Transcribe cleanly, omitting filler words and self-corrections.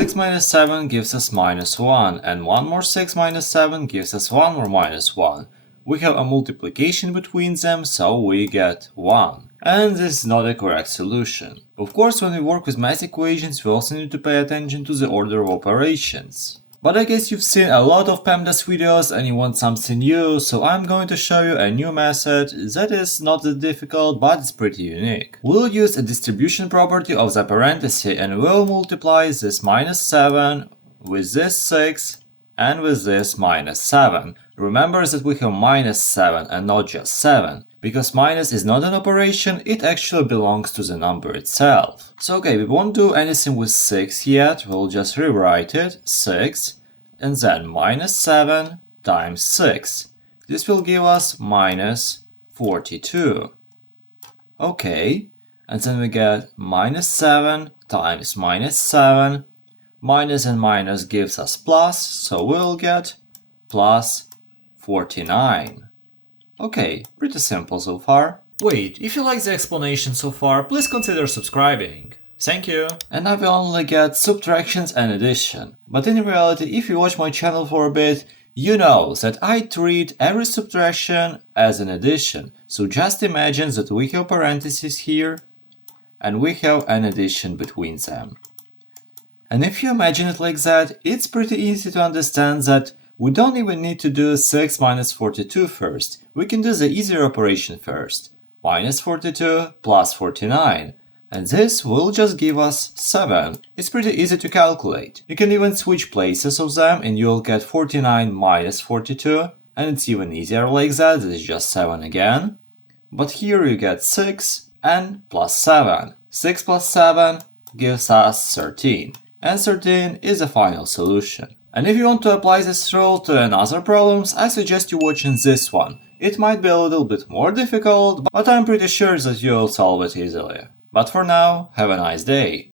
6 minus 7 gives us minus 1, and 1 more 6 minus 7 gives us 1 more minus 1. We have a multiplication between them, so we get 1. And this is not a correct solution. Of course, when we work with math equations, we also need to pay attention to the order of operations. But I guess you've seen a lot of PEMDAS videos and you want something new, so I'm going to show you a new method that is not that difficult, but it's pretty unique. We'll use a distribution property of the parenthesis and we'll multiply this minus 7 with this 6 and with this minus 7. Remember that we have minus 7 and not just 7. Because minus is not an operation, it actually belongs to the number itself. So okay, we won't do anything with 6 yet, we'll just rewrite it, 6, and then minus 7 times 6. This will give us minus 42. Okay, and then we get minus 7 times minus 7. Minus and minus gives us plus, so we'll get plus 49. Okay, pretty simple so far. Wait, if you like the explanation so far, please consider subscribing. Thank you. And now we only get subtractions and addition. But in reality, if you watch my channel for a bit, you know that I treat every subtraction as an addition. So just imagine that we have parentheses here, and we have an addition between them. And if you imagine it like that, it's pretty easy to understand that we don't even need to do 6 minus 42 first. We can do the easier operation first. Minus 42 plus 49. And this will just give us 7. It's pretty easy to calculate. You can even switch places of them and you'll get 49 minus 42. And it's even easier like that, it's just 7 again. But here you get 6 and plus 7. 6 plus 7 gives us 13. And 13 is the final solution. And if you want to apply this rule to another problems, I suggest you watching this one. It might be a little bit more difficult, but I'm pretty sure that you'll solve it easily. But for now, have a nice day.